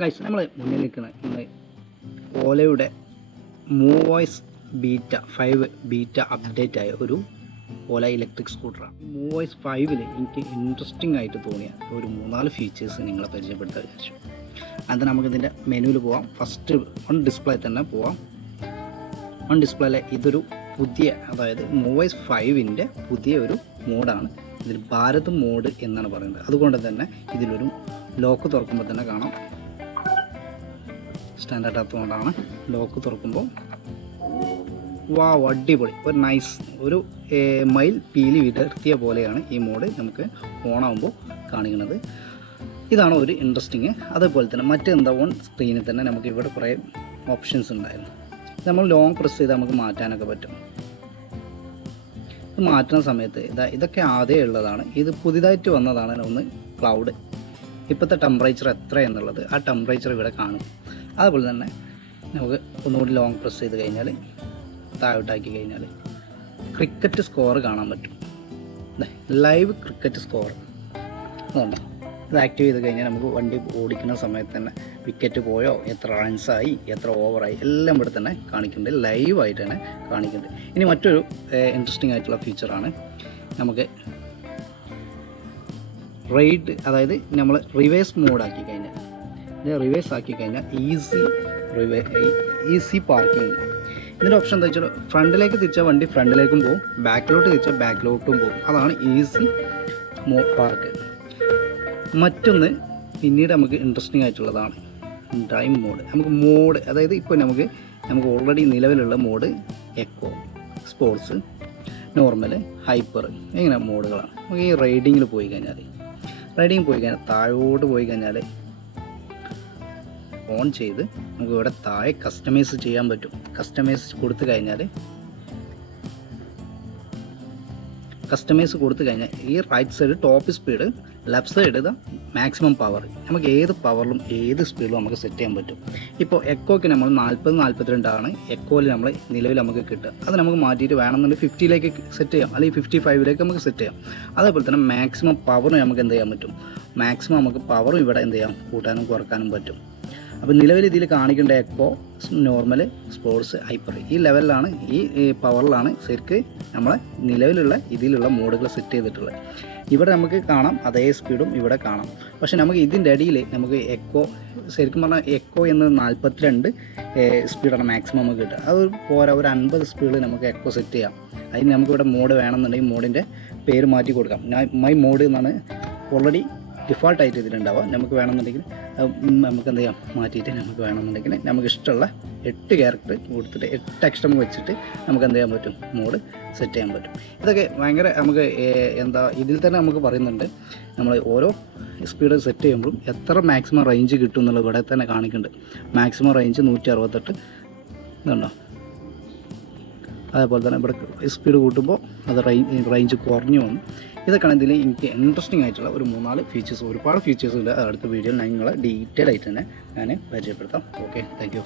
Guys നമ്മൾ മുന്നിൽ നിൽക്കുന്ന ഇന്ന് ഓലയുടെ മൂവോയ്സ് ബീറ്റ 5 ബീറ്റ അപ്ഡേറ്റ് ആയ ഒരു ഓല ഇലക്ട്രിക് സ്കൂട്ടറാണ്. മൂവോയ്സ് 5 എനിക്ക് ഇൻട്രസ്റ്റിംഗ് ആയിട്ട് തോന്നിയ ഒരു 3-4 ഫീച്ചേഴ്സ് നിങ്ങളെ പരിചയപ്പെടുത്താൻ വിചാരിച്ചു. അത് നമുക്കിതിൻ്റെ മെനുവിൽ പോവാം. ഫസ്റ്റ് ഓൺ ഡിസ്പ്ലേ തന്നെ പോവാം. ഓൺ ഡിസ്പ്ലേയിലെ ഇതൊരു പുതിയ, അതായത് മൂവോയ്സ് 5 പുതിയ ഒരു മോഡാണ്. ഇതിൽ ഭാരത് മോഡ് എന്നാണ് പറയുന്നത്. അതുകൊണ്ട് തന്നെ ഇതിലൊരു ലോക്ക് തുറക്കുമ്പോൾ തന്നെ കാണാം, സ്റ്റാൻഡേർഡ് ആയതുകൊണ്ടാണ്. ലോക്ക് തുറക്കുമ്പോൾ അടിപൊളി ഒരു നൈസ് ഒരു മയിൽ പീലി വിടർത്തിയ പോലെയാണ് ഈ മോഡ് നമുക്ക് ഓണാകുമ്പോൾ കാണിക്കുന്നത്. ഇതാണ് ഒരു ഇൻട്രസ്റ്റിങ്. അതേപോലെ തന്നെ മറ്റെന്താ, ഓൺ സ്ക്രീനിൽ തന്നെ നമുക്ക് ഇവിടെ കുറേ ഓപ്ഷൻസ് ഉണ്ടായിരുന്നു. നമ്മൾ ലോങ് പ്രസ് ചെയ്ത് നമുക്ക് മാറ്റാനൊക്കെ പറ്റും. ഇത് മാറ്റുന്ന സമയത്ത് ഇതൊക്കെ ആദ്യമേ ഉള്ളതാണ്. ഇത് പുതിയതായിട്ട് വന്നതാണ്. ഒന്ന് ക്ലൗഡ്, ഇപ്പോഴത്തെ ടെമ്പറേച്ചർ എത്ര എന്നുള്ളത് ആ ടെമ്പറേച്ചർ ഇവിടെ കാണും. അതുപോലെ തന്നെ നമുക്ക് ഒന്നുകൂടി ലോങ് പ്രസ് ചെയ്ത് കഴിഞ്ഞാൽ താഴോട്ടാക്കി കഴിഞ്ഞാൽ ക്രിക്കറ്റ് സ്കോർ കാണാൻ പറ്റും. ലൈവ് ക്രിക്കറ്റ് സ്കോർ അതുകൊണ്ടോ. ഇത് ആക്റ്റീവ് ചെയ്ത് കഴിഞ്ഞാൽ നമുക്ക് വണ്ടി ഓടിക്കുന്ന സമയത്ത് തന്നെ വിക്കറ്റ് പോയോ, എത്ര റൺസായി, എത്ര ഓവറായി എല്ലാം ഇവിടെ തന്നെ കാണിക്കുന്നുണ്ട്. ലൈവായിട്ട് തന്നെ കാണിക്കുന്നുണ്ട്. ഇനി മറ്റൊരു ഇൻട്രസ്റ്റിംഗ് ആയിട്ടുള്ള ഫീച്ചറാണ്, നമുക്ക് റൈഡ്, അതായത് നമ്മൾ റിവേഴ്സ് മോഡാക്കി കഴിഞ്ഞാൽ, റിവേഴ്സ് ആക്കി കഴിഞ്ഞാൽ ഈസി പാർക്കിംഗ്. ഇതിൻ്റെ ഓപ്ഷൻ എന്താ വെച്ചാൽ ഫ്രണ്ടിലേക്ക് തിരിച്ചാൽ വണ്ടി ഫ്രണ്ടിലേക്കും പോകും, ബാക്കിലോട്ട് തിരിച്ചാൽ ബാക്കിലോട്ടും പോകും. അതാണ് ഈസി പാർക്ക്. മറ്റൊന്ന് പിന്നീട് നമുക്ക് ഇൻട്രസ്റ്റിംഗ് ആയിട്ടുള്ളതാണ് ഡ്രൈവ് മോഡ്. നമുക്ക് മോഡ്, അതായത് ഇപ്പോൾ നമുക്ക് ഓൾറെഡി നിലവിലുള്ള mode eco, sports, normal, hyper, ഇങ്ങനെ മോഡുകളാണ്. നമുക്ക് ഈ റൈഡിങ്ങിൽ പോയി കഴിഞ്ഞാൽ താഴോട്ട് പോയി കഴിഞ്ഞാൽ ഓൺ ചെയ്ത് നമുക്ക് ഇവിടെ താഴെ കസ്റ്റമൈസ് ചെയ്യാൻ പറ്റും. കസ്റ്റമൈസ് കൊടുത്തു കഴിഞ്ഞാൽ ഈ right side top speed, left side ഇതാ മാക്സിമം പവർ. നമുക്ക് ഏത് പവറിലും ഏത് സ്പീഡിലും നമുക്ക് സെറ്റ് ചെയ്യാൻ പറ്റും. ഇപ്പോൾ എക്കോയ്ക്ക് നമ്മൾ 40-42 ആണ് എക്കോയിൽ നമ്മൾ നിലവിൽ നമുക്ക് കിട്ടുക. അത് നമുക്ക് മാറ്റിയിട്ട് വേണമെന്നുണ്ടെങ്കിൽ 50ലേക്ക് സെറ്റ് ചെയ്യാം, അല്ലെങ്കിൽ 55ലേക്ക് നമുക്ക് സെറ്റ് ചെയ്യാം. അതേപോലെ തന്നെ മാക്സിമം പവർ നമുക്ക് എന്ത് ചെയ്യാൻ പറ്റും, മാക്സിമം നമുക്ക് പവറും ഇവിടെ എന്ത് ചെയ്യാം, കൂട്ടാനും കുറക്കാനും പറ്റും. അപ്പോൾ നിലവിൽ ഇതിൽ കാണിക്കേണ്ട എക്കോ, നോർമൽ, സ്പോർട്സ്, ഹൈപ്പർ ഈ ലെവലിലാണ്, ഈ പവറിലാണ് ശരിക്ക് നമ്മളെ നിലവിലുള്ള ഇതിലുള്ള മോഡുകൾ സെറ്റ് ചെയ്തിട്ടുള്ളത്. ഇവിടെ നമുക്ക് കാണാം അതേ സ്പീഡും ഇവിടെ കാണാം. പക്ഷേ നമുക്ക് ഇതിൻ്റെ അടിയിൽ നമുക്ക് എക്കോ, ശരിക്കും പറഞ്ഞാൽ എക്കോ എന്ന് 42 സ്പീഡാണ് മാക്സിമം നമുക്ക് കിട്ടുക. അത് പോരാ, ഒരു 50 സ്പീഡിൽ നമുക്ക് എക്കോ സെറ്റ് ചെയ്യാം. അതിന് നമുക്കിവിടെ മോഡ് വേണമെന്നുണ്ടെങ്കിൽ മോഡിൻ്റെ പേര് മാറ്റി കൊടുക്കാം. മൈ മോഡ് എന്നാണ് ഓൾറെഡി ഡിഫോൾട്ടായിട്ട് ഇതിലുണ്ടാവുക. നമുക്ക് വേണമെന്നുണ്ടെങ്കിൽ നമുക്ക് എന്ത് ചെയ്യാം, മാറ്റിയിട്ട് നമുക്ക് വേണമെന്നുണ്ടെങ്കിൽ നമുക്ക് ഇഷ്ടമുള്ള 8 ക്യാരക്ടർ കൊടുത്തിട്ട് 8 അക്ഷരം വെച്ചിട്ട് നമുക്ക് എന്ത് ചെയ്യാൻ പറ്റും, മോഡ് സെറ്റ് ചെയ്യാൻ പറ്റും. ഇതൊക്കെ ഭയങ്കര നമുക്ക് ഇതിൽ തന്നെ നമുക്ക് പറയുന്നുണ്ട്, നമ്മൾ ഓരോ സ്പീഡ് സെറ്റ് ചെയ്യുമ്പോഴും എത്ര മാക്സിമം റേഞ്ച് കിട്ടും എന്നുള്ളത് ഇവിടെ തന്നെ കാണിക്കുന്നുണ്ട്. മാക്സിമം റേഞ്ച് 168 ഇതുണ്ടോ. അതേപോലെ തന്നെ ഇവിടെ സ്പീഡ് കൂട്ടുമ്പോൾ അത് റേഞ്ച് കുറഞ്ഞു വന്നു. ഇതൊക്കെയാണ് ഇതിൽ എനിക്ക് ഇൻട്രസ്റ്റിംഗ് ആയിട്ടുള്ള ഒരു 3-4 ഫീച്ചേഴ്സ്. ഒരുപാട് ഫീച്ചേഴ്സ് ഉണ്ട്. അടുത്ത വീഡിയോയിൽ നിങ്ങളെ ഡീറ്റെയിൽ ആയിട്ട് തന്നെ ഞാൻ പരിചയപ്പെടുത്താം. Okay, thank you.